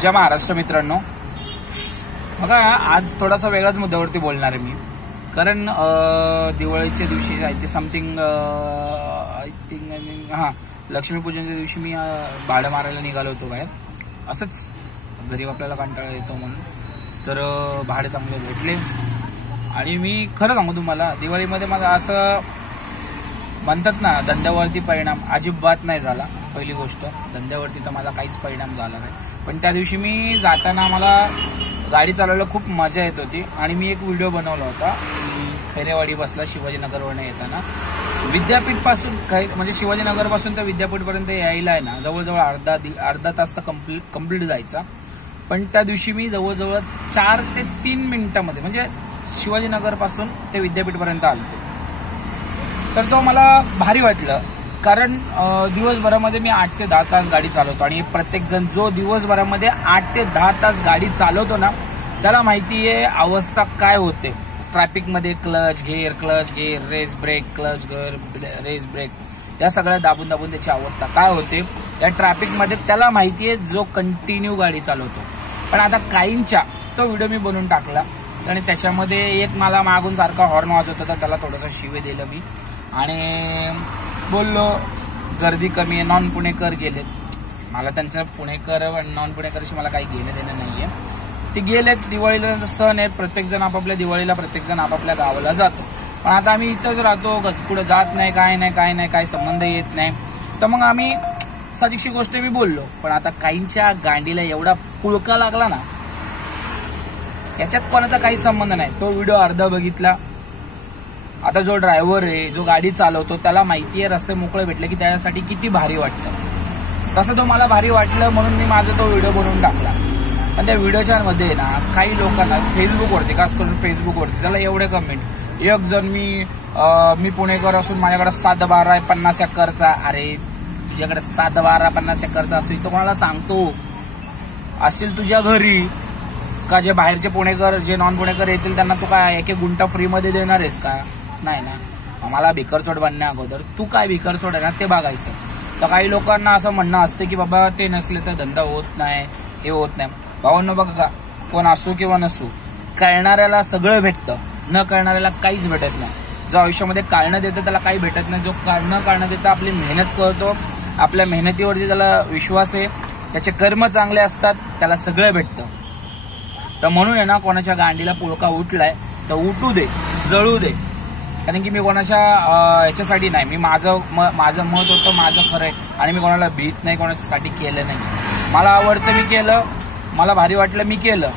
जय महाराष्ट्र मित्रांनो, बघा आज थोडासा वेगळाच मुद्द्यावरती बोलणार आहे मी. कारण दिवाळीच्या दिवशी आय थिंक लक्ष्मीपूजनच्या दिवशी मी भाडं मारायला निघालो होतो बाहेर. असंच घरी आपल्याला कंटाळा येतो म्हणून. तर भाडे चांगले भेटले आणि मी खरं सांगू तुम्हाला, दिवाळीमध्ये माझं असं म्हणतात ना, धंद्यावरती परिणाम अजिबात नाही झाला. पहिली गोष्ट, धंद्यावरती तर मला काहीच परिणाम झाला नाही. पण त्या दिवशी मी जाताना मला गाडी चालवायला खूप मजा येत होती आणि मी एक व्हिडिओ बनवला होता. खैरेवाडी बसला शिवाजीनगरवरून येताना विद्यापीठपासून म्हणजे शिवाजीनगरपासून तर विद्यापीठपर्यंत यायला आहे ना, जवळजवळ अर्धा तास तर कंप्लीट जायचा. पण त्या दिवशी मी जवळजवळ 4 ते 3 मिनिटांमध्ये म्हणजे शिवाजीनगरपासून ते विद्यापीठपर्यंत आलो. तर तो मला भारी वाटलं. कारण दिवसभरामध्ये मी 8 ते 10 तास गाडी चालवतो आणि प्रत्येक जण जो दिवसभरामध्ये 8 ते 10 तास गाडी चालवतो ना, त्याला माहिती आहे अवस्था काय होते. ट्रॅफिकमध्ये क्लच घेर, रेस ब्रेक, क्लच घेर, रेस ब्रेक, या सगळ्या दाबून त्याची अवस्था काय होते या ट्रॅफिकमध्ये, त्याला माहिती आहे जो कंटिन्यू गाडी चालवतो. पण आता काहींच्या तो व्हिडिओ मी बनवून टाकला आणि त्याच्यामध्ये एक मला मागून सारखा हॉर्न वाजवत होता, त्याला थोडंसं शिवे दिलं मी आणि बोललो गर्दी कमी आहे, नॉन पुणेकर गेलेत. मला त्यांचं पुणेकर नॉन पुणेकरशी मला काही घेणं देणं नाहीये. ते गेलेत, दिवाळीला त्यांचा सण आहे, प्रत्येकजण आपापल्या दिवाळीला प्रत्येकजण आपापल्या गावाला जातो. पण आता आम्ही इथंच राहतो, कुठं जात नाही, काय नाही, काही संबंध येत नाही. तर मग आम्ही साजिकशी गोष्ट मी बोललो. पण आता काहींच्या गांडीला एवढा पुळका लागला ना, याच्यात कोणाचा काही संबंध नाही. तो व्हिडिओ अर्धा बघितला. आता जो ड्रायव्हर आहे, जो गाडी चालवतो, त्याला माहिती आहे रस्ते मोकळे भेटले की त्याच्यासाठी किती भारी वाटतं. तसं तो मला भारी वाटलं म्हणून मी माझा तो व्हिडिओ बनवून टाकला. पण त्या व्हिडिओच्या मध्ये ना काही लोकांना फेसबुकवरती, खास करून फेसबुकवरती, त्याला एवढे कमेंट. एक जण मी पुणेकर असून माझ्याकडे 7-12 आहे 50 एकरचा. अरे तुझ्याकडे 7-12 50 एकरचा असेल तर कोणाला सांगतो? असेल तुझ्या घरी का? जे बाहेरचे पुणेकर, जे नॉन पुणेकर येतील त्यांना तू काय 1-1 गुंठा फ्रीमध्ये देणार आहेस का? नाही ना. मला भिकरचोट बनण्या अगोदर तू काय भिकरचोट आहे ना ते बघायचं. तर काही लोकांना असं म्हणणं असते की बाबा ते नसले तर धंदा होत नाही, हे होत नाही. भावांनो बघा, कोण असो किंवा नसो, कळणाऱ्याला सगळं भेटतं, न कळणाऱ्याला काहीच भेटत नाही. जो आयुष्यामध्ये काळणं देतं त्याला काही भेटत नाही. जो न काळणं देतं आपली मेहनत करतो, आपल्या मेहनतीवरती त्याला विश्वास आहे, त्याचे कर्म चांगले असतात, त्याला सगळं भेटतं. तर म्हणून आहे ना, कोणाच्या गांडीला पुळका उठलाय तर उठू दे, जळू दे. कारण की मी कोणाच्या ह्याच्यासाठी नाही, मी माझं मत होतं, माझं खरं आहे आणि मी कोणाला भीत नाही, कोणाच्यासाठी केलं नाही. मला आवडतं मी केलं, मला भारी वाटलं मी केलं.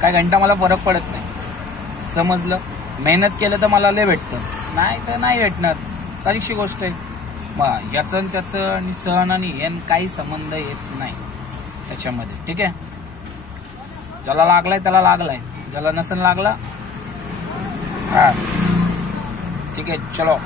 काय घंटा मला फरक पडत नाही. समजलं? मेहनत केलं तर मला लय भेटतं, नाही तर नाही भेटणार. सारीशी गोष्ट आहे. मग याचं त्याचं आणि सण आणि यान काही संबंध येत नाही त्याच्यामध्ये. ठीक आहे, ज्याला लागलाय त्याला लागलाय, ज्याला नसेल लागला ठीक आहे, चलो.